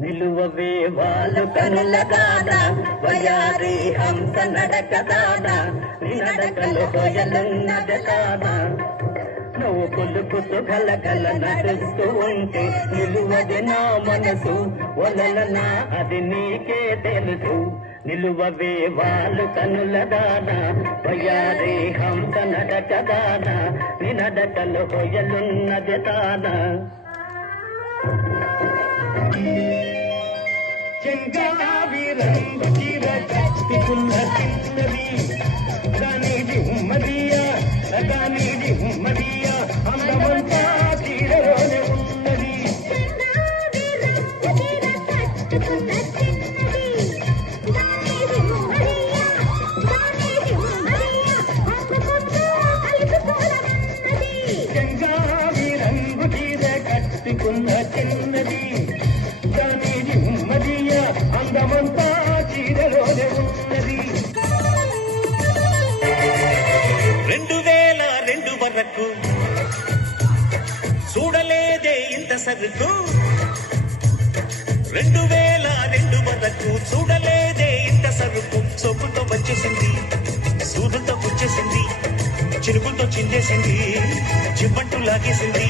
నిలువవే వాళ్ళు కనుల దాన వయారి హంస నడక దాన నీ నడకలు హోయలున్నది దాన నువ్వు కొలుకుతూ గలగల నడుస్తూ ఉంటే నిలువది నా మనసు వలలనా అది నీకే తెలుసు నిలువవే వాళ్ళు కనుల దాన వయారి హంస నడక దాన నీ నడకలు హోయలున్నది దాన చెంగావిరంగు చీర కట్టుకున్న చిన్నది దానిది ఉమ్మదియా దానిది ఉమ్మదియా అందమంతా చీరలోనే ఉన్నది చెంగావిరంగు చీర కట్టుకున్న చిన్నది దానిది ఉమ్మదియా అందమంతా చీరలోనే ఉన్నది 2002 వరకు చూడలేదే ఇంత సరుకు 2002 వరకు చూడలేదే ఇంత సరుకు సొప్పుతో వచ్చేసింది సూదులతో పుచ్చేసింది చిరుకులతో చిందేసింది చిప్పట్టు లాగేసింది